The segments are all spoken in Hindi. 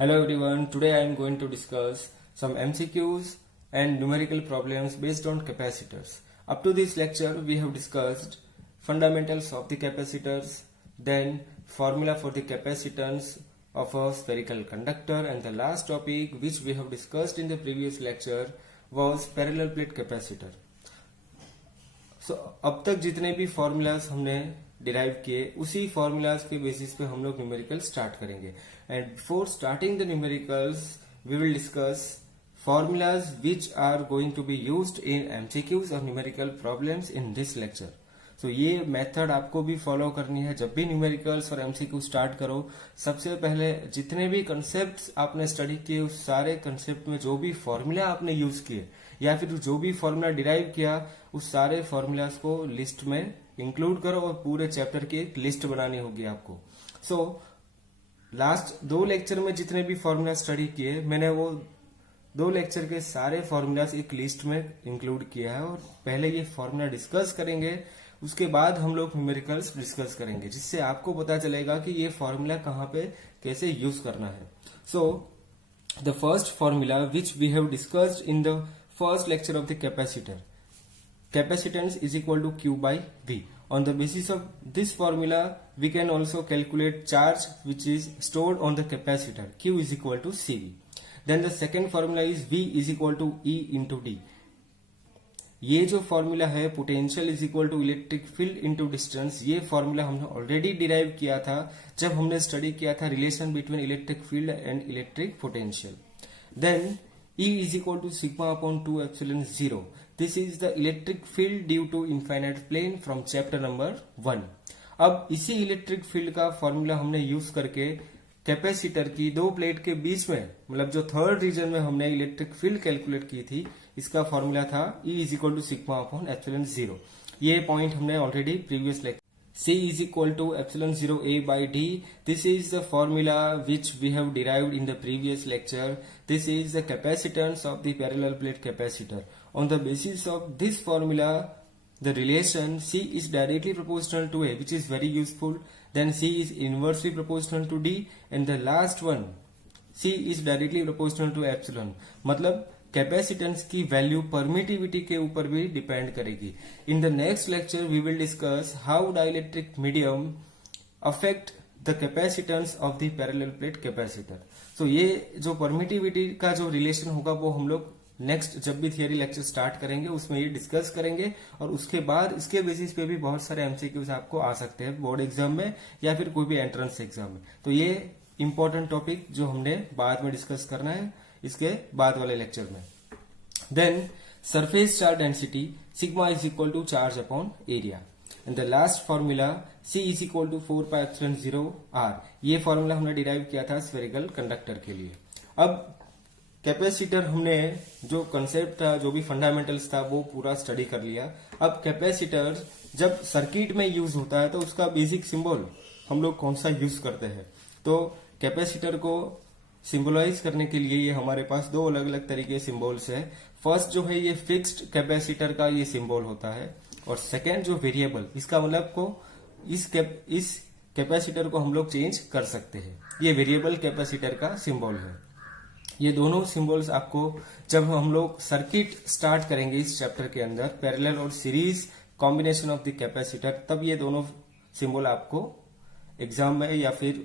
Hello everyone, today I am going to discuss some MCQs and numerical problems based on capacitors. Up to this lecture we have discussed fundamentals of the capacitors, then formula for the capacitance of a spherical conductor, and the last topic which we have discussed in the previous lecture was parallel plate capacitor. अब तक जितने भी फॉर्मूलाज हमने डिराइव किए उसी फॉर्मूलाज के बेसिस पे हम लोग न्यूमेरिकल स्टार्ट करेंगे. And before starting the numericals we will discuss formulas which are going to be used in MCQs और numerical problems in this lecture. So ये मेथड आपको भी फॉलो करनी है जब भी न्यूमेरिकल्स और एमसीक्यू स्टार्ट करो. सबसे पहले जितने भी कंसेप्ट आपने स्टडी किए उस सारे कंसेप्ट में जो भी फॉर्मूला आपने यूज किए या फिर जो भी फॉर्मूला डिराइव किया उस सारे फॉर्मूलाज को लिस्ट में इंक्लूड करो और पूरे चैप्टर की एक लिस्ट बनानी होगी आपको. सो लास्ट 2 लेक्चर में जितने भी फॉर्मूला स्टडी किए मैंने वो 2 लेक्चर के सारे फॉर्मूलाज एक लिस्ट में इंक्लूड किया है. और पहले ये फॉर्मूला डिस्कस करेंगे, उसके बाद हम लोग न्यूमेरिकल्स डिस्कस करेंगे जिससे आपको पता चलेगा कि ये फॉर्मूला कहाँ पे कैसे यूज करना है. So the first formula which we have discussed in the first lecture of the capacitor, capacitance is equal to Q by V. On the basis of this formula we can also calculate charge which is stored on the capacitor. Q is equal to CV. Then the second formula is V is equal to E into D. ये जो फॉर्मूला है potential is equal to electric field into distance, ये फॉर्मूला हमने ऑलरेडी डिराइव किया था जब हमने स्टडी किया था relation between electric field and electric potential. Then E is equal to sigma upon 2 epsilon 0. This is the electric field due to infinite plane from chapter number 1. अब इसी इलेक्ट्रिक फील्ड का फॉर्मूला हमने यूज करके कैपेसिटर की 2 प्लेट के बीच में मतलब जो थर्ड रीजन में हमने इलेक्ट्रिक फील्ड कैलकुलेट की थी इसका फॉर्मूला था E is equal to sigma upon epsilon 0. ये पॉइंट हमने already previous lecture. C is equal to epsilon 0 A by D. This is the formula which we have derived in the previous lecture. This is the capacitance of the parallel plate capacitor. On the basis of this formula, the relation C is directly proportional to A, which is very useful. Then C is inversely proportional to D, and the last one, C is directly proportional to epsilon. मतलब कैपेसिटेंस की वैल्यू परमिटिविटी के ऊपर भी डिपेंड करेगी. In the next lecture we will discuss how dielectric medium affect the capacitance of the parallel plate capacitor. So ये जो परमिटिविटी का जो रिलेशन होगा वो हम लोग नेक्स्ट जब भी थियरी लेक्चर स्टार्ट करेंगे उसमें ये डिस्कस करेंगे. और उसके बाद इसके बेसिस पे भी बहुत सारे एमसीक्यूज आपको आ सकते हैं बोर्ड एग्जाम में या फिर कोई भी एंट्रेंस एग्जाम में. तो ये इंपॉर्टेंट टॉपिक जो हमने बाद में डिस्कस करना है इसके बाद वाले लेक्चर में. Then surface charge density sigma is equal to charge upon area. And the last formula C is equal to 4 pi epsilon 0 R. ये फॉर्मूला हमने डिराइव किया था स्फेरिकल कंडक्टर के लिए. अब कैपेसिटर हमने जो कंसेप्ट था जो भी फंडामेंटल्स था वो पूरा स्टडी कर लिया. अब कैपेसिटर जब सर्किट में यूज होता है तो उसका बेसिक सिंबल हम लोग कौन सा यूज करते हैं. तो कैपेसिटर को सिंबलाइज करने के लिए ये हमारे पास 2 अलग अलग तरीके सिंबल्स है. फर्स्ट जो है ये फिक्स्ड कैपेसिटर का ये सिंबल होता है और सेकेंड जो वेरिएबल, इसका मतलब को इस कैपेसिटर को हम लोग चेंज कर सकते हैं. ये वेरिएबल कैपेसिटर का सिंबल है. ये दोनों सिंबल्स आपको जब हम लोग सर्किट स्टार्ट करेंगे इस चैप्टर के अंदर पैरेलल और series combination of the capacitor, तब ये दोनों सिंबल आपको एग्जाम में या फिर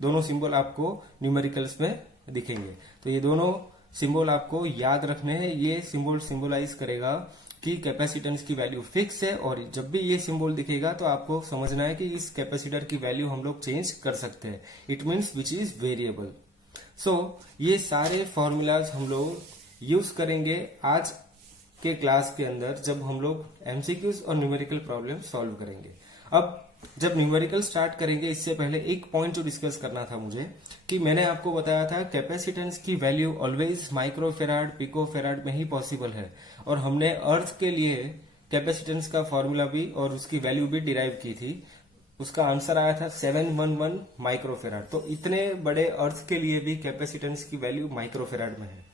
दोनों सिंबल आपको न्यूमेरिकल्स में दिखेंगे. तो ये दोनों सिंबल आपको याद रखने हैं. ये सिंबल सिंबलाइज करेगा कि कैपेसिटेंस की वैल्यू फिक्स है और जब भी ये सिंबल दिखेगा तो आपको समझना है कि इस कैपेसिटर की वैल्यू हम लोग चेंज कर सकते हैं. It means which is variable. So ये सारे फॉर्मूलाज हम लोग यूज करेंगे आज के क्लास के अंदर जब हम लोग एमसीक्यूज और न्यूमेरिकल प्रॉब्लम सॉल्व करेंगे. अब जब न्यूमेरिकल स्टार्ट करेंगे इससे पहले एक पॉइंट जो डिस्कस करना था मुझे कि मैंने आपको बताया था कैपेसिटेंस की वैल्यू ऑलवेज माइक्रोफेराड पिकोफेराड में ही पॉसिबल है. और हमने अर्थ के लिए कैपेसिटेंस का फॉर्मूला भी और उसकी वैल्यू भी डिराइव की थी. उसका आंसर आया था 711 माइक्रोफेराड. तो इतने बड़े अर्थ के लिए भी कैपेसिटेंस की वैल्यू माइक्रोफेराड में है.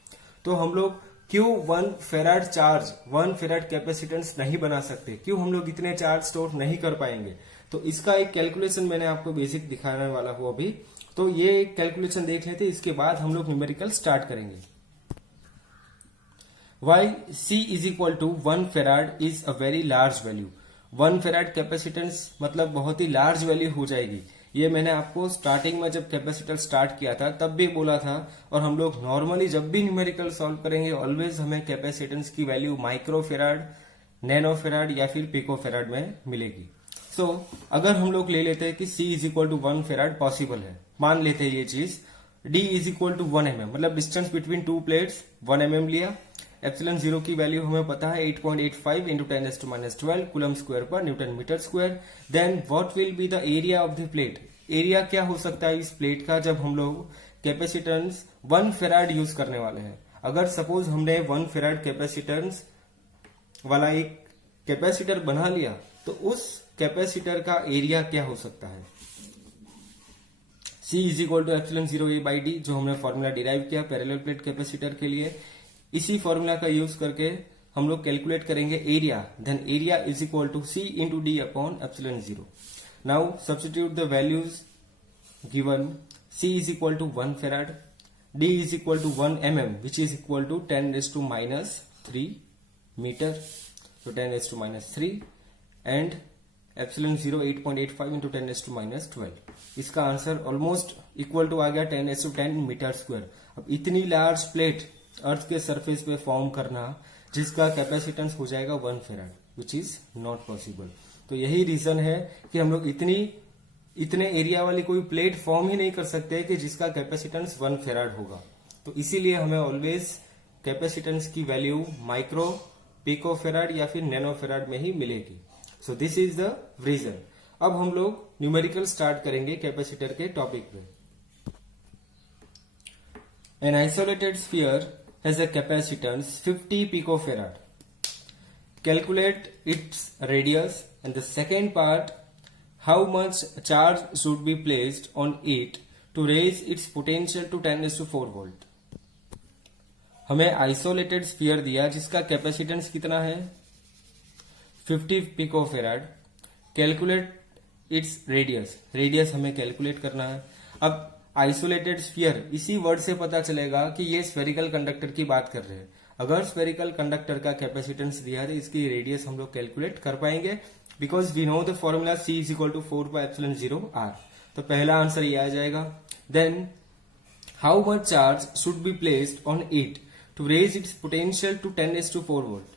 तो हम लोग क्यों 1 फेराड चार्ज 1 फेराड कैपेसिटेंस नहीं बना सकते, क्यों हम लोग इतने चार्ज स्टोर नहीं कर पाएंगे. तो इसका एक कैलकुलेशन मैंने आपको बेसिक दिखाने वाला हूं अभी. तो ये कैलकुलेशन देख लेते, इसके बाद हम लोग न्यूमेरिकल स्टार्ट करेंगे। Why C is equal to 1 farad is a very large value. 1 farad capacitance मतलब बहुत ही लार्ज वैल्यू हो जाएगी। ये मैंने आपको स्टार्टिंग में जब कैपेसिटर स्टार्ट किया था तब भी बोला था, और हम लोग नॉर्मली जब भी न्यूमेरिकल सॉल्व करेंगे ऑलवेज हमें कैपेसिटेंस की value micro farad, nano farad या फिर पिको फेराड में मिलेगी। सो अगर हम लोग ले लेते हैं कि C is equal to 1 farad possible है, मान लेते हैं ये चीज। D is equal to 1 mm, मतलब distance between two plates 1 mm लिया। एप्सिलॉन जीरो की वैल्यू हमें पता है 8.85 इंटू 10⁻12 कूलम स्क्वायर पर newton metre square. Then what will be the area of the plate. Area क्या हो सकता है इस प्लेट का जब हम लोग कैपेसिटेंस 1 फेराड यूज करने वाले हैं। अगर सपोज हमने 1 फेराड कैपेसिटेंस वाला एक कैपेसिटर बना लिया तो उस कैपेसिटर का एरिया क्या हो सकता है। C is equal to epsilon zero A by d, जो हमने फॉर्मूला डिराइव किया पैरेलल प्लेट कैपेसिटर के लिए। इसी फॉर्मूला का यूज करके हम लोग कैलकुलेट करेंगे area. Then area is equal to C into d upon epsilon zero. Now substitute the values given. C is equal to 1 farad, D is equal to 1 mm which is equal to 10⁻³ metre, तो 10⁻³ एंड एप्सिलॉन जीरो 8.85 इंटू 10⁻12। इसका आंसर ऑलमोस्ट इक्वल टू आ गया 10⁻10 मीटर स्क्वायर। अब इतनी लार्ज प्लेट अर्थ के सरफेस पे फॉर्म करना जिसका कैपेसिटेंस हो जाएगा 1 farad, which is not possible. तो यही रीजन है कि हम लोग इतने एरिया वाली कोई प्लेट फॉर्म ही नहीं कर सकते कि जिसका कैपेसिटेंस 1 फेराड होगा। तो इसीलिए हमें ऑलवेज कैपेसिटेंस की वैल्यू माइक्रो, पिको फेराड या फिर नैनो फेराड में ही मिलेगी। So this is the reason. अब हम लोग न्यूमेरिकल स्टार्ट करेंगे कैपेसिटर के टॉपिक पे। An isolated sphere has a capacitance 50 picofarad. Calculate its radius, and the second part, how much charge should be placed on it to raise its potential to 10⁴ volt. हमें आइसोलेटेड स्फीयर दिया जिसका कैपेसिटेंस कितना है 50 picofarad. Calculate its radius, radius हमें कैलकुलेट करना है। अब आइसोलेटेड स्फीयर, इसी वर्ड से पता चलेगा कि ये स्फेरिकल कंडक्टर की बात कर रहे हैं। अगर स्फेरिकल कंडक्टर का कैपेसिटेंस दिया है तो इसकी रेडियस हम लोग कैलकुलेट कर पाएंगे, because we know the formula C is equal to 4πε0 r। तो पहला आंसर ये आ जाएगा। Then how much charge should be placed on it to raise its potential to 10⁴ volt.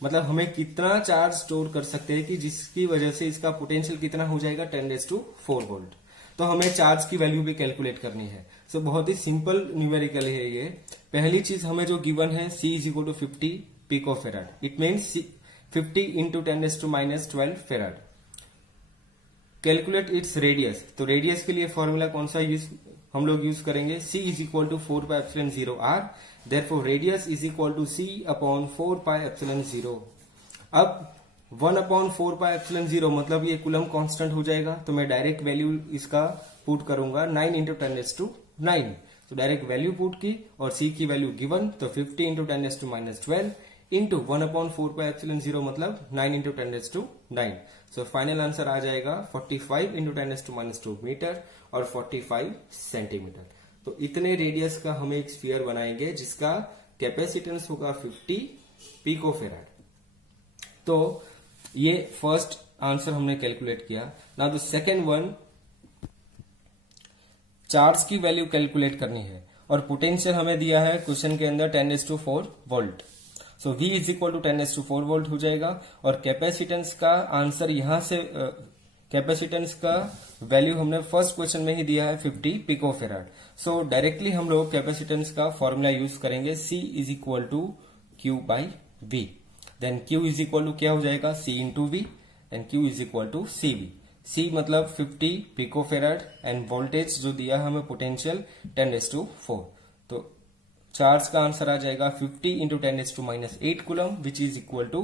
मतलब हमें कितना चार्ज स्टोर कर सकते हैं कि जिसकी वजह से इसका पोटेंशियल कितना हो जाएगा 10⁴ वोल्ट। तो हमें चार्ज की वैल्यू भी कैलकुलेट करनी है। सो बहुत ही सिंपल न्यूमेरिकल है ये। पहली चीज हमें जो गिवन है C is equal to 50 picofarad, it means 50 into 10⁻12 farad. Calculate its radius, तो रेडियस के लिए फॉर्मूला कौन सा हम लोग यूज करेंगे, C is equal to 4πε0 r। Therefore radius is equal to C upon 4πε0। अब 1/4πε0 मतलब ये कूलम कांस्टेंट हो जाएगा, तो मैं डायरेक्ट वैल्यू इसका पुट करूंगा 9 इंटू 10⁻9। तो डायरेक्ट वैल्यू पुट की और C की वैल्यू गिवन, तो 50 इंटू 10⁻12 इंटू 1/4πε0 मतलब 9 इंटू 10⁻9। सो फाइनल आंसर आ जाएगा 45 इंटू 10⁻2 मीटर और 45 सेंटीमीटर। तो इतने रेडियस का हम एक स्फीयर बनाएंगे जिसका कैपेसिटेंस होगा 50 पिकोफेराड। तो ये फर्स्ट आंसर हमने कैलकुलेट किया। Now the second one, charge की वैल्यू कैलकुलेट करनी है और पोटेंशियल हमें दिया है क्वेश्चन के अंदर 10⁴ volt. So V is equal to 10⁴ volt हो जाएगा और कैपेसिटेंस का आंसर यहां से कैपेसिटेंस का वैल्यू हमने फर्स्ट क्वेश्चन में ही दिया है 50 पिकोफेराड। सो डायरेक्टली हम लोग कैपेसिटेंस का फॉर्मूला यूज करेंगे C is equal to Q by V। Then Q is equal to क्या हो जाएगा C into V and Q is equal to CV। C मतलब 50 पिकोफेराड एंड वोल्टेज जो दिया हमें पोटेंशियल 10⁴। तो चार्ज का आंसर आ जाएगा 50 into 10⁻8 coulomb which is equal to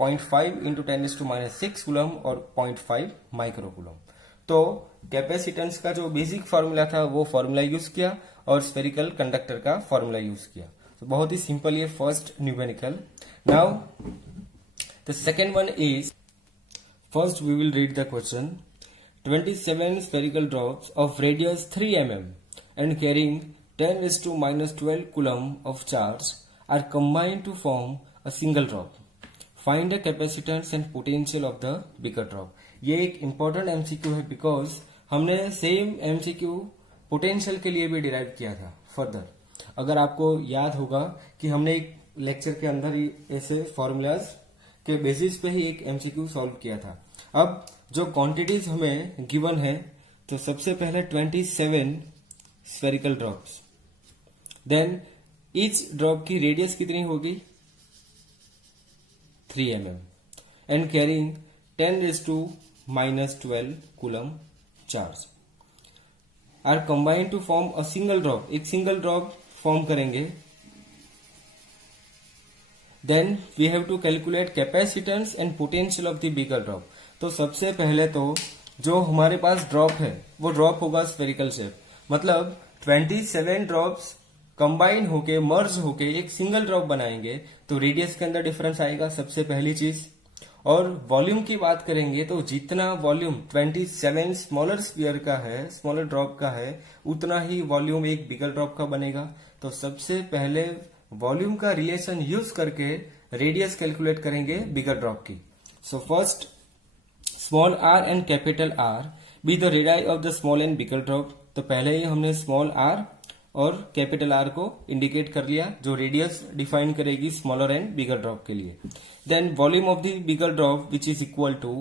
0.5 into 10⁻6 coulomb और 0.5 माइक्रो कूलम। तो कैपेसिटेंस का जो बेसिक फॉर्मूला था वो फॉर्मूला यूज किया और स्फेरिकल कंडक्टर का फॉर्मूला यूज किया। तो बहुत ही सिंपल ये first numerical. Now the second one is, first we will read the question. 27 spherical drops of radius 3 mm and carrying 10⁻12 coulomb of charge are combined to form a single drop. Find the capacitance and potential of the bigger drop. ये एक important MCQ है because हमने सेम MCQ पोटेंशियल के लिए भी डिराइव किया था फर्दर. अगर आपको याद होगा कि हमने एक लेक्चर के अंदर ही ऐसे फॉर्मूलाज के बेसिस पे ही एक MCQ सॉल्व किया था. अब जो क्वांटिटीज हमें गिवन है तो सबसे पहले 27 spherical drops, then each drop की रेडियस कितनी होगी 3 mm and carrying 10⁻12 coulomb charge are combined to form a single drop. एक सिंगल ड्रॉप फॉर्म करेंगे. Then we have to calculate capacitance and potential of the bigger drop. तो सबसे पहले तो जो हमारे पास ड्रॉप है वो ड्रॉप होगा स्फेरिकल शेप, मतलब 27 ड्रॉप्स कंबाइन होके मर्ज होके एक सिंगल ड्रॉप बनाएंगे तो रेडियस के अंदर डिफरेंस आएगा सबसे पहली चीज. और वॉल्यूम की बात करेंगे तो जितना वॉल्यूम 27 स्मॉलर स्फीयर का है, स्मॉलर ड्रॉप का है, उतना ही वॉल्यूम एक बिगर ड्रॉप का बनेगा. तो सबसे पहले वॉल्यूम का रिलेशन यूज करके रेडियस कैलकुलेट करेंगे बिगर ड्रॉप की. So first small r and capital R be the radii of the small and bigger drop. तो पहले ही हमने स्मॉल आर और कैपिटल आर को इंडिकेट कर लिया जो रेडियस डिफाइन करेगी स्मॉलर एंड बिगर ड्रॉप के लिए. Then volume of the bigger drop which is equal to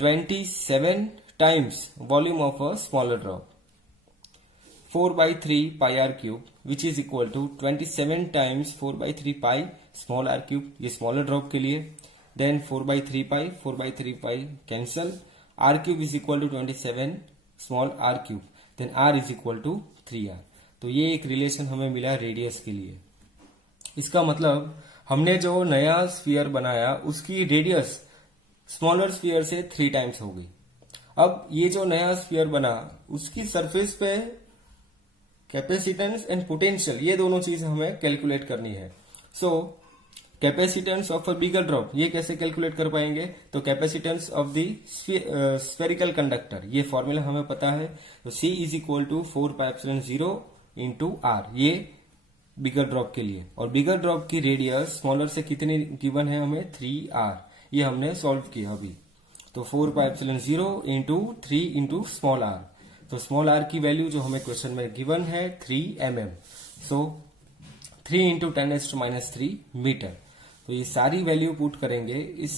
27 times volume of a smaller drop, 4/3 pi R cube which is equal to 27 times 4/3 pi small r cube, ये स्मॉलर ड्रॉप के लिए. Then 4/3 pi cancel, R cube is equal to 27 small r cube, then R is equal to 3r. तो ये एक रिलेशन हमें मिला रेडियस के लिए. इसका मतलब हमने जो नया स्फीयर बनाया उसकी रेडियस स्मॉलर स्फीयर से 3 टाइम्स हो गई. अब ये जो नया स्फीयर बना उसकी सरफेस पे कैपेसिटेंस एंड पोटेंशियल ये दोनों चीज हमें कैलकुलेट करनी है. So capacitance of a bigger drop ये कैसे कैलकुलेट कर पाएंगे, तो capacitance of the spherical conductor ये फॉर्मूला हमें पता है. तो C is equal to 4πε0 into r, ये बिगर ड्रॉप के लिए. और बिगर ड्रॉप की रेडियस स्मॉलर से कितनी गिवन है हमें 3r, ये हमने सॉल्व किया अभी. तो 4πε0 इंटू 3 इंटू स्मॉल आर. तो स्मॉल आर की वैल्यू जो हमें क्वेश्चन में गिवन है 3 mm. सो 3 इंटू 10⁻³ मीटर. तो ये सारी वैल्यू पुट करेंगे इस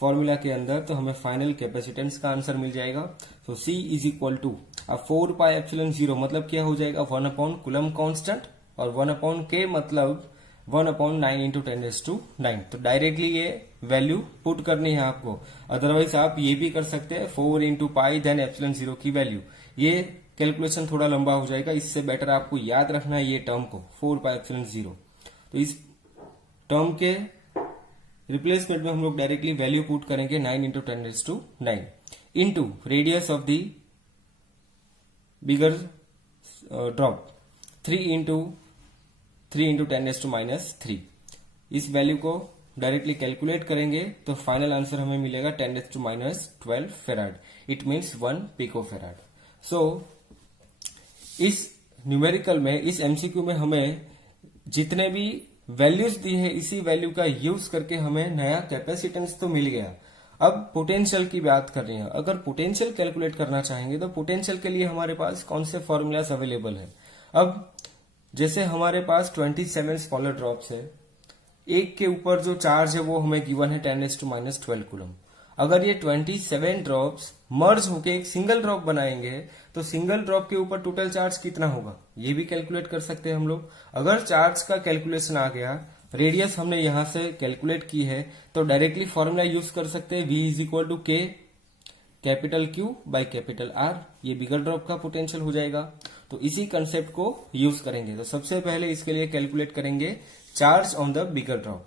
फॉर्मूला के अंदर तो हमें फाइनल कैपेसिटेंस का आंसर मिल जाएगा. तो C इज इक्वल टू 4πε0 मतलब क्या हो जाएगा 1 कूलम कांस्टेंट और 1/k मतलब 1/9 इंटू 10⁻⁹. तो डायरेक्टली ये वैल्यू पुट करनी है आपको. अदरवाइज आप ये भी कर सकते हैं 4 इंटू पाई देन ε0 की वैल्यू. ये कैलकुलेशन थोड़ा लंबा हो जाएगा, इससे बेटर आपको याद रखना है ये टर्म को 4πε0. तो इस टर्म के रिप्लेसमेंट में हम लोग डायरेक्टली वैल्यू पुट करेंगे 9 into 10⁻⁹ into radius of the bigger drop 3 into 10⁻⁻3. इस वैल्यू को डायरेक्टली कैलकुलेट करेंगे तो फाइनल आंसर हमें मिलेगा 10⁻12 farad. It means 1 pico farad. सो इस न्यूमेरिकल में, इस एमसीक्यू में हमें जितने भी वैल्यूज दी है इसी वैल्यू का यूज करके हमें नया कैपेसिटेंस तो मिल गया. अब पोटेंशियल की बात कर रहे हैं. अगर पोटेंशियल कैलकुलेट करना चाहेंगे तो पोटेंशियल के लिए हमारे पास कौन से फॉर्मूलाज अवेलेबल है. अब जैसे हमारे पास 27 स्मॉलर ड्रॉप्स है, एक के ऊपर जो चार्ज है वो हमें गिवन है 10⁻12 कूलम. अगर ये 27 ड्रॉप्स मर्ज होके एक सिंगल ड्रॉप बनाएंगे तो सिंगल ड्रॉप के ऊपर टोटल चार्ज कितना होगा ये भी कैलकुलेट कर सकते हैं हम लोग. अगर चार्ज का कैलकुलेशन आ गया, रेडियस हमने यहां से कैलकुलेट की है तो डायरेक्टली फॉर्मूला यूज कर सकते हैं V is equal to K capital Q by capital R. ये बिगर ड्रॉप का पोटेंशियल हो जाएगा. तो इसी कंसेप्ट को यूज करेंगे. तो सबसे पहले इसके लिए कैलकुलेट करेंगे charge on the bigger drop.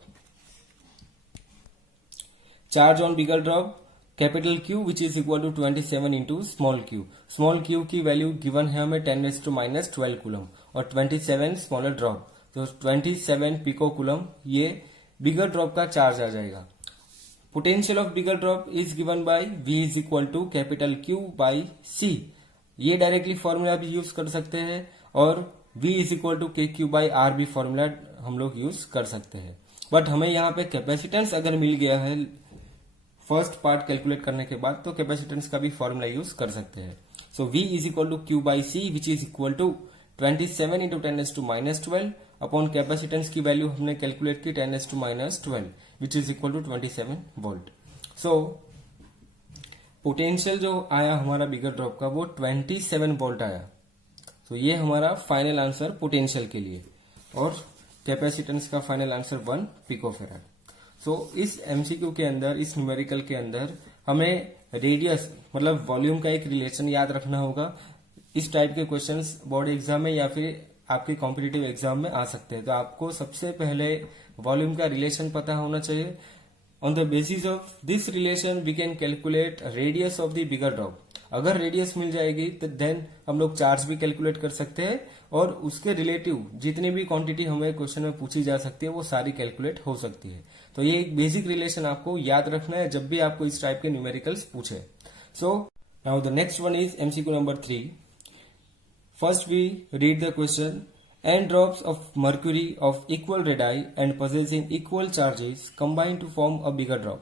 Charge on bigger drop capital Q which is equal to 27 into small q. Small q की वैल्यू गिवन है हमें 10⁻12 कूलम और 27 स्मॉलर ड्रॉप तो 27 पिको कूलम ये बिगर ड्रॉप का चार्ज आ जाएगा. Potential of bigger drop is given by V is equal to capital Q by C। ये डायरेक्टली फॉर्मूला भी यूज कर सकते हैं और V is equal to KQ by R भी फॉर्मूला हम लोग यूज कर सकते हैं। बट हमें यहाँ पे कैपेसिटेंस अगर मिल गया है फर्स्ट पार्ट कैलकुलेट करने के बाद, तो कैपेसिटेंस का भी फॉर्मूला यूज कर सकते हैं। So V is equal to Q by C which is equal to 27 into 10⁻⁻12 upon capacitance की वैल्यू हमने कैलकुलेट की 10⁻12 which is equal to 27 volt. So potential जो आया हमारा बिगर ड्रॉप का वो 27 वोल्ट आया। तो ये हमारा फाइनल आंसर पोटेंशियल के लिए, और कैपेसिटेंस का फाइनल आंसर 1 पिकोफेराड। सो इस एमसीक्यू के अंदर, इस न्यूमेरिकल के अंदर हमें रेडियस मतलब वॉल्यूम का एक रिलेशन याद रखना होगा। इस टाइप के क्वेश्चंस बोर्ड एग्जाम में या फिर आपके कॉम्पिटिटिव एग्जाम में आ सकते हैं। तो आपको सबसे पहले वॉल्यूम का रिलेशन पता होना चाहिए। On the basis of this relation we can calculate radius of the bigger drop. अगर रेडियस मिल जाएगी तो देन हम लोग चार्ज भी कैलकुलेट कर सकते हैं, और उसके रिलेटिव जितनी भी क्वांटिटी हमें क्वेश्चन में पूछी जा सकती है वो सारी कैलकुलेट हो सकती है। तो ये एक बेसिक रिलेशन आपको याद रखना है जब भी आपको इस टाइप के न्यूमेरिकल्स पूछे। So now the next one is MCQ number 3। First we read the question. N drops of mercury of equal radii and possessing equal charges combine to form a bigger drop.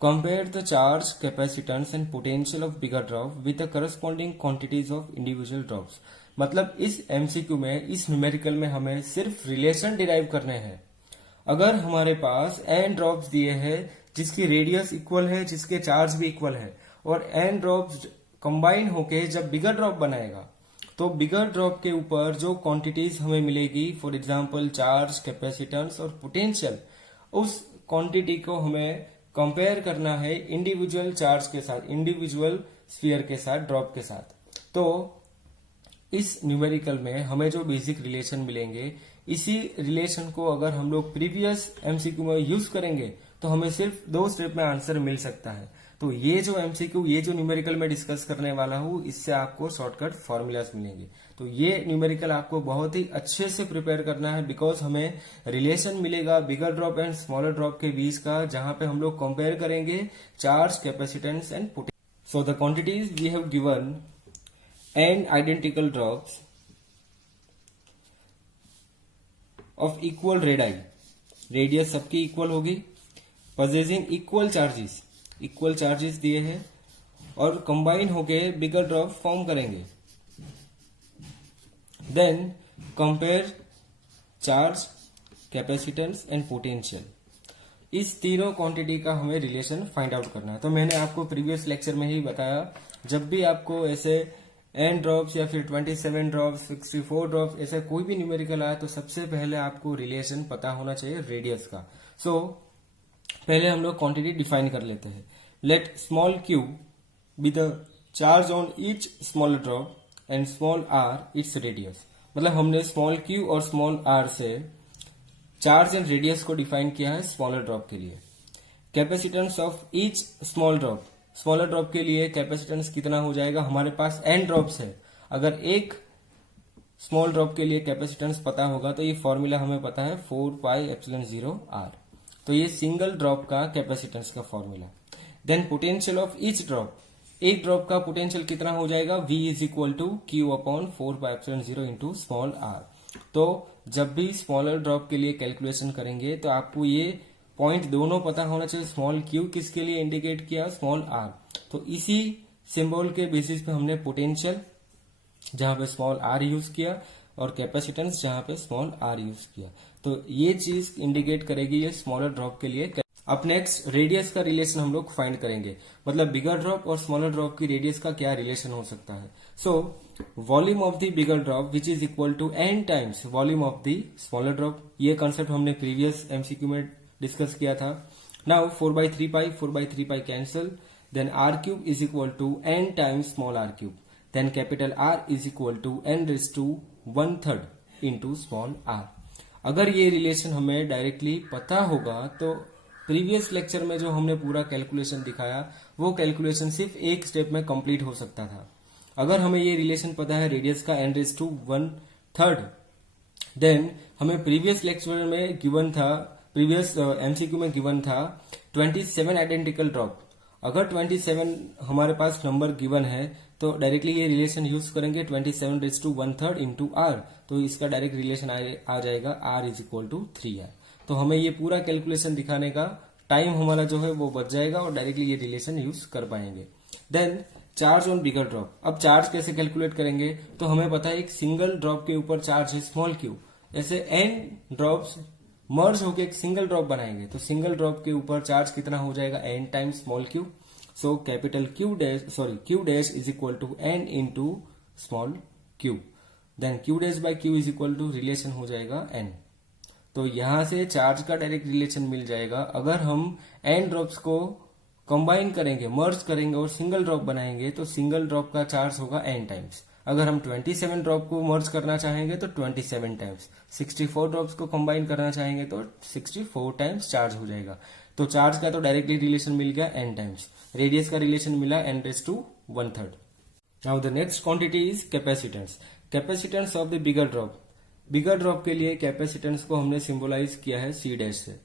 Compare the charge, capacitance and potential of bigger drop with the corresponding quantities of individual drops. मतलब इस MCQ में, इस न्यूमेरिकल में हमें सिर्फ रिलेशन डिराइव करने हैं। अगर हमारे पास n ड्रॉप्स दिए हैं जिसकी रेडियस इक्वल है, जिसके चार्ज भी इक्वल है, और n ड्रॉप्स कंबाइन होके जब बिगर ड्रॉप बनाएगा तो बिगर ड्रॉप के ऊपर जो क्वांटिटीज हमें मिलेगी, फॉर एग्जांपल चार्ज, कैपेसिटेंस और पोटेंशियल, उस क्वांटिटी को हमें कंपेयर करना है इंडिविजुअल चार्ज के साथ, इंडिविजुअल स्फीयर के साथ, ड्रॉप के साथ। तो इस न्यूमेरिकल में हमें जो बेसिक रिलेशन मिलेंगे, इसी रिलेशन को अगर हम लोग प्रीवियस एमसीक्यू में यूज करेंगे तो हमें सिर्फ 2 स्टेप में आंसर मिल सकता है। तो ये जो एमसीक्यू, ये जो न्यूमेरिकल में डिस्कस करने वाला हूं, इससे आपको शॉर्टकट फॉर्मूलाज मिलेंगे। तो ये न्यूमेरिकल आपको बहुत ही अच्छे से प्रिपेयर करना है, बिकॉज हमें रिलेशन मिलेगा bigger drop and smaller drop के बीच का, जहां पे हम लोग कंपेयर करेंगे charge, capacitance and potential. So the quantities we have given n identical drops of equal radii, radius सबकी इक्वल होगी, possessing equal charges, equal charges दिए हैं, और कंबाइन होके बिगर ड्रॉप फॉर्म करेंगे। Then compare charge, capacitance and potential. इस तीनों क्वांटिटी का हमें रिलेशन फाइंड आउट करना है। तो मैंने आपको प्रीवियस लेक्चर में ही बताया, जब भी आपको ऐसे n ड्रॉप्स या फिर 27 ड्रॉप्स, 64 ड्रॉप्स, ऐसा कोई भी न्यूमेरिकल आए तो सबसे पहले आपको रिलेशन पता होना चाहिए रेडियस का। सो पहले हम लोग क्वांटिटी डिफाइन कर लेते हैं। Let small q be the charge on each small drop and small r its radius. मतलब हमने स्मॉल q और स्मॉल r से चार्ज एंड रेडियस को डिफाइन किया है स्मॉलर ड्रॉप के लिए। Capacitance of each small drop, smaller drop के लिए कैपेसिटेंस कितना हो जाएगा, हमारे पास n ड्रॉप्स है, अगर एक स्मॉल ड्रॉप के लिए कैपेसिटेंस पता होगा तो ये फॉर्मूला हमें पता है 4πε0r। तो ये सिंगल ड्रॉप का कैपेसिटेंस का formula. Then potential of each drop, एक ड्रॉप का पोटेंशियल कितना हो जाएगा, V is equal to Q upon 4πε0 into small r। तो जब भी स्मॉलर ड्रॉप के लिए कैलकुलेशन करेंगे तो आपको ये पॉइंट दोनों पता होना चाहिए, स्मॉल q किसके लिए इंडिकेट किया, स्मॉल r। तो इसी सिंबल के बेसिस पे हमने पोटेंशियल जहां पे स्मॉल r यूज किया और कैपेसिटेंस जहां पे स्मॉल r यूज किया। तो ये चीज इंडिकेट करेगी ये स्मॉलर ड्रॉप के लिए। अब नेक्स्ट रेडियस का रिलेशन हम लोग फाइंड करेंगे, मतलब बिगर ड्रॉप और स्मॉलर ड्रॉप की रेडियस का क्या रिलेशन हो सकता है। So volume of the bigger drop which is equal to n times volume of the smaller drop. ये कॉन्सेप्ट हमने प्रीवियस एमसीक्यू में डिस्कस किया था। Now 4/3π cancel, then r cube is equal to n times small r cube, then capital R is equal to n⁻⁻³ into small r। अगर ये रिलेशन हमें डायरेक्टली पता होगा तो प्रीवियस लेक्चर में जो हमने पूरा कैलकुलेशन दिखाया वो कैलकुलेशन सिर्फ एक स्टेप में कंप्लीट हो सकता था। अगर हमें ये रिलेशन पता है रेडियस का n⁻⁻⁴, देन हमें प्रीवियस लेक्चर में गिवन था प्रीवियस एमसीक्यू में गिवन था 27 आइडेंटिकल ड्रॉप। अगर 27 हमारे पास नंबर गिवन है तो डायरेक्टली ये रिलेशन यूज करेंगे 27⁻⅓ इंटू आर, तो इसका डायरेक्ट रिलेशन आ जाएगा r is equal to 3r। तो हमें ये पूरा कैलकुलेशन दिखाने का टाइम हमारा जो है वो बच जाएगा और डायरेक्टली ये रिलेशन यूज कर पाएंगे। Then charge on bigger drop. अब चार्ज कैसे कैलकुलेट करेंगे, तो हमें पता है एक सिंगल ड्रॉप के ऊपर चार्ज है स्मॉल क्यू, ऐसे n ड्रॉप्स मर्ज होकर एक सिंगल ड्रॉप बनाएंगे तो सिंगल ड्रॉप के ऊपर चार्ज कितना हो जाएगा n times small q. So capital Q dash is equal to n into small q, then Q dash by Q is equal to relation हो जाएगा n। तो यहां से चार्ज का डायरेक्ट रिलेशन मिल जाएगा। अगर हम n ड्रॉप्स को कंबाइन करेंगे, मर्ज करेंगे और सिंगल ड्रॉप बनाएंगे तो सिंगल ड्रॉप का चार्ज होगा n टाइम्स। अगर हम 27 ड्रॉप को मर्ज करना चाहेंगे तो 27 टाइम्स, 64 ड्रॉप्स को कंबाइन करना चाहेंगे तो 64 टाइम्स चार्ज हो जाएगा। तो चार्ज का तो डायरेक्टली रिलेशन मिल गया n टाइम्स, रेडियस का रिलेशन मिला n⁻⅓। Now the next quantity is capacitance. Capacitance of the bigger drop. Bigger drop के लिए कैपेसिटेंस को हमने सिंबलाइज किया है C डैश से।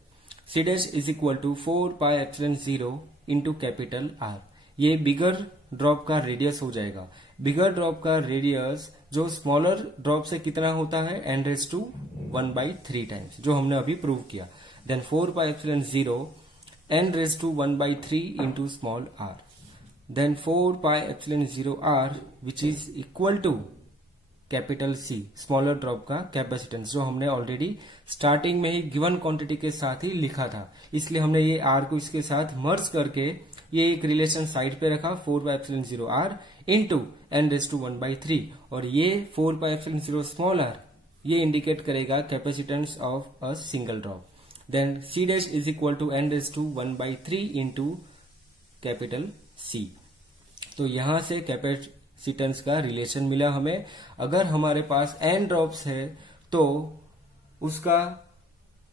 C dash is equal to 4πε0 into capital R। ये बिगर ड्रॉप का रेडियस हो जाएगा। बिगर ड्रॉप का रेडियस जो स्मॉलर ड्रॉप से कितना होता है n⁻⅓ टाइम्स, जो हमने अभी प्रूव किया। Then 4πε0 n⁻⅓ into small r, then 4πε0 r which is equal to capital C, smaller drop का कैपेसिटेंस, जो हमने ऑलरेडी स्टार्टिंग में ही गिवन क्वांटिटी के साथ ही लिखा था। इसलिए हमने ये R को इसके साथ मर्ज करके ये एक रिलेशन साइड पे रखा 4πε0 r इंटू n⁻⅓, और ये 4πε0 स्मॉल r ये इंडिकेट करेगा capacitance of a single drop. Then C dash is equal to n⁻⅓ into capital C। तो यहां से कैपेसिटेंस का रिलेशन मिला हमें। अगर हमारे पास n ड्रॉप्स है तो उसका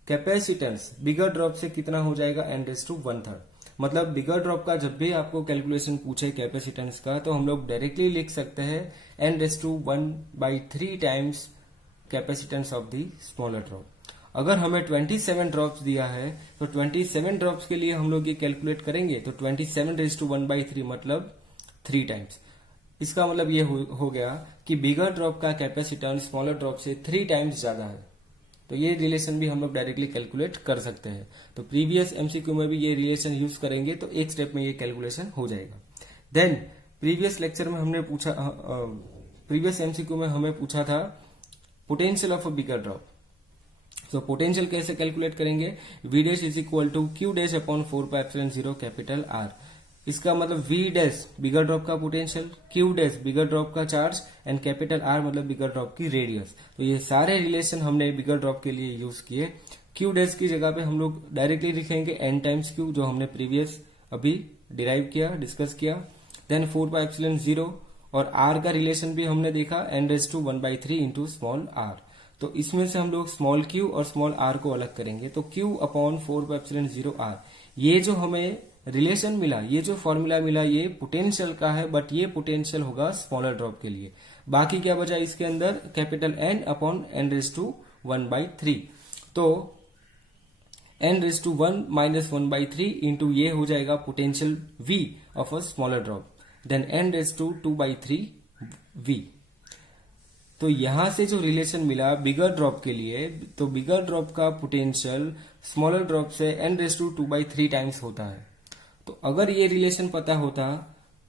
कैपेसिटेंस बिगर ड्रॉप से कितना हो जाएगा n⁻⅓। मतलब बिगर ड्रॉप का जब भी आपको कैलकुलेशन पूछे कैपेसिटेंस का तो हम लोग डायरेक्टली लिख सकते हैं n⁻⅓ times capacitance of the smaller drop. अगर हमें 27 ड्रॉप्स दिया है तो 27 ड्रॉप्स के लिए हम लोग ये कैलकुलेट करेंगे तो 27⁻⅓ मतलब 3 टाइम्स। इसका मतलब ये हो गया कि बिगर ड्रॉप का कैपेसिटेंस स्मॉलर ड्रॉप से 3 टाइम्स ज्यादा है। तो ये रिलेशन भी हम लोग डायरेक्टली कैलकुलेट कर सकते हैं। तो प्रीवियस एमसीक्यू में भी ये रिलेशन यूज करेंगे तो एक स्टेप में ये कैलकुलेशन हो जाएगा। देन प्रीवियस लेक्चर में हमने पूछा, प्रीवियस एमसीक्यू में हमें पूछा था potential of a bigger drop. तो पोटेंशियल कैसे कैलकुलेट करेंगे, V dash is equal to Q dash upon 4πε0 capital R। इसका मतलब V डैश बिगर ड्रॉप का potential, Q dash bigger drop का चार्ज एंड कैपिटल R मतलब बिगर ड्रॉप की रेडियस। तो ये सारे रिलेशन हमने बिगर ड्रॉप के लिए यूज किए। Q डैश की जगह पे हम लोग डायरेक्टली लिखेंगे n टाइम्स Q, जो हमने प्रीवियस अभी डिराइव किया, डिस्कस किया। देन 4πε0 और R का रिलेशन भी हमने देखा n⁻⅓ इंटू स्मॉल r। तो इसमें से हम लोग स्मॉल q और स्मॉल r को अलग करेंगे तो q अपॉन 4πε0 r। ये जो हमें रिलेशन मिला, ये जो फॉर्मूला मिला, ये पोटेंशियल का है, बट ये पोटेंशियल होगा स्मॉलर ड्रॉप के लिए। बाकी क्या बचा इसके अंदर, कैपिटल N अपॉन n⁻⅓। तो n⁻⅓ इंटू ये हो जाएगा potential V of a smaller drop, then n⁻⅔ V। तो यहां से जो रिलेशन मिला बिगर ड्रॉप के लिए, तो बिगर ड्रॉप का पोटेंशियल स्मॉलर ड्रॉप से n⁻⅔ टाइम्स होता है। तो अगर ये रिलेशन पता होता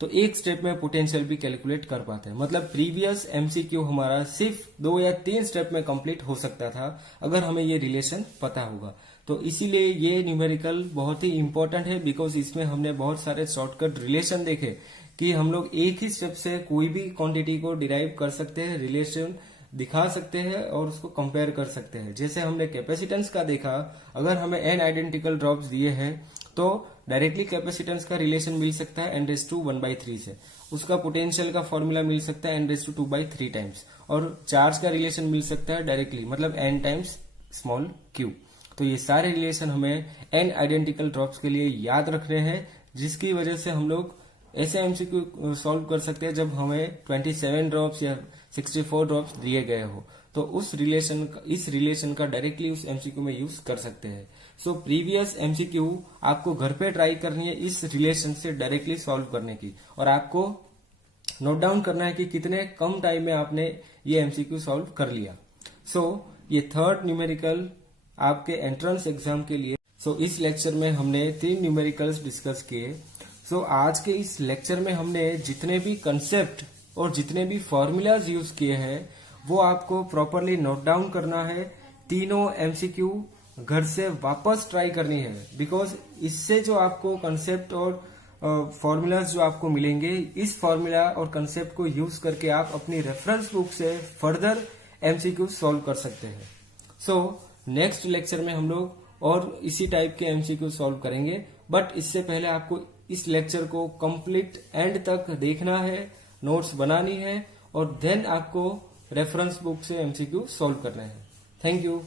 तो एक स्टेप में पोटेंशियल भी कैलकुलेट कर पाते हैं। मतलब प्रीवियस एमसीक्यू हमारा सिर्फ 2 या 3 स्टेप में कंप्लीट हो सकता था अगर हमें ये रिलेशन पता होगा। तो इसीलिए ये न्यूमेरिकल बहुत ही इंपॉर्टेंट है, बिकॉज इसमें हमने बहुत सारे शॉर्टकट रिलेशन देखे कि हम लोग एक ही स्टेप से कोई भी क्वांटिटी को डिराइव कर सकते हैं, रिलेशन दिखा सकते हैं और उसको कंपेयर कर सकते हैं। जैसे हमने कैपेसिटेंस का देखा, अगर हमें n आइडेंटिकल ड्रॉप्स दिए हैं तो डायरेक्टली कैपेसिटेंस का रिलेशन मिल सकता है n⁻⅓ से, उसका पोटेंशियल का फॉर्मूला मिल सकता है n⁻⅔ टाइम्स, और चार्ज का रिलेशन मिल सकता है डायरेक्टली, मतलब n टाइम्स स्मॉल q। तो ये सारे रिलेशन हमें n आइडेंटिकल ड्रॉप्स के लिए याद रखने हैं, जिसकी वजह से हम लोग ऐसे एमसीक्यू सॉल्व कर सकते हैं जब हमें 27 ड्रॉप्स या 64 ड्रॉप्स दिए गए हो। तो इस रिलेशन का डायरेक्टली उस एमसीक्यू में यूज कर सकते हैं। सो प्रीवियस एमसीक्यू आपको घर पे ट्राई करनी है इस रिलेशन से डायरेक्टली सॉल्व करने की, और आपको नोट डाउन करना है कि कितने कम टाइम में आपने ये एमसीक्यू सॉल्व कर लिया। सो ये थर्ड न्यूमेरिकल आपके एंट्रेंस एग्जाम के लिए। सो इस लेक्चर में हमने 3 न्यूमेरिकल्स डिस्कस किए। सो आज के इस लेक्चर में हमने जितने भी कंसेप्ट और जितने भी फॉर्मूलाज यूज किए हैं वो आपको प्रॉपरली नोट डाउन करना है। तीनों एमसीक्यू घर से वापस ट्राई करनी है, बिकॉज इससे जो आपको कंसेप्ट और फॉर्मूलाज जो आपको मिलेंगे, इस फॉर्मूला और कंसेप्ट को यूज करके आप अपनी रेफरेंस बुक से फर्दर एमसीक्यू सॉल्व कर सकते हैं। सो नेक्स्ट लेक्चर में हम लोग और इसी टाइप के एमसीक्यू सॉल्व करेंगे, बट इससे पहले आपको इस लेक्चर को कंप्लीट एंड तक देखना है, नोट्स बनानी है, और देन आपको रेफरेंस बुक से एमसीक्यू सॉल्व करना है। Thank you.